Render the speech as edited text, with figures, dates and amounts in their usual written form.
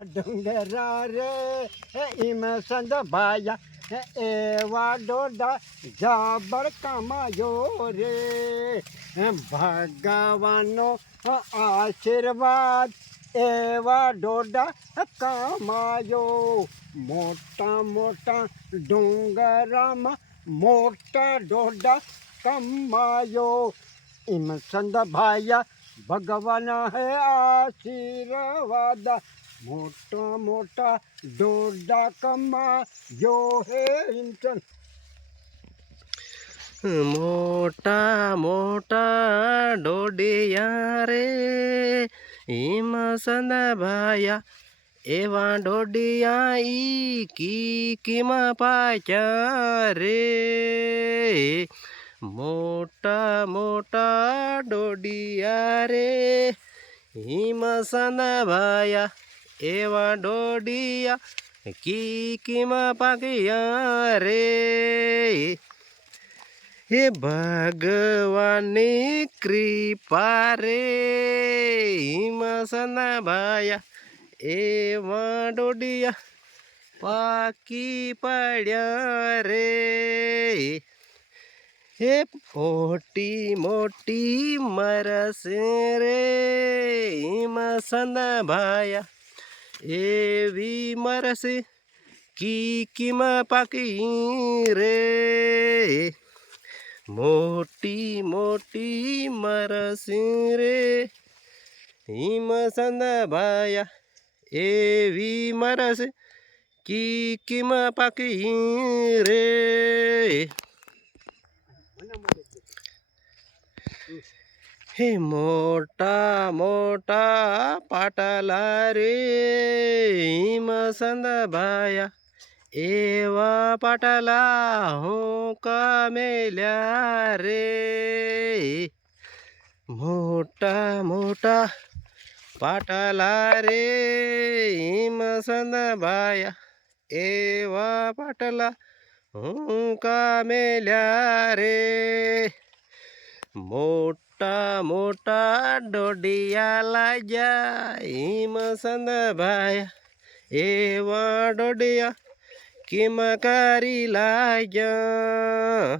ડુંગરા રે ઈમ સંદ ભાયા એવા ડોડા જાબર કમાયો રે ભગવાનનો આશીર્વાદ એવા ડોડા કમાયો મોટા મોટા ડુંગરામાં મોટા ડોડા કમાયો ઈમ સંદ ભાયા ભગવાન હે આશીર્વાદ મોટા મોટા ડોડા કમાયો હે ઇન્ટન મોટા મોટા ડોડિયા રે હિમ સંદ ભાયા એવા ડોડિયા ઈ કીમાં પાચ્યા રે મોટા મોટા ડોડિયા રે હિમ સંદ ભાયા એવા ડોડિયા કીમાં પાક્યા રે હે ભગવાનની કૃપા રે હિમ સંદ ભાયા એવા ડોડિયા પાકી પડ્યા રે હે મોટી મોટી મરસ રે હિમ સંદ ભાયા એવી મરસ કીમાં પાકી રે મોટી મોટી મરસ રે હિમ સંદ ભાયા એવી મરસ કીમાં પાકી રે હે મોટા મોટા પાટલા રે હિમ સંદ ભાયા એવા પાટલા હું કમેલ્યા રે મોટા મોટા પાટલા રે હિમ સંદ ભાયા એવા પાટલા હું કમેલ્યા રે મોટા મોટા ડોડિયા લાગ્યા હિમ સંદ ભાયા એવા ડોડિયા કિમ કરી લાગ્યા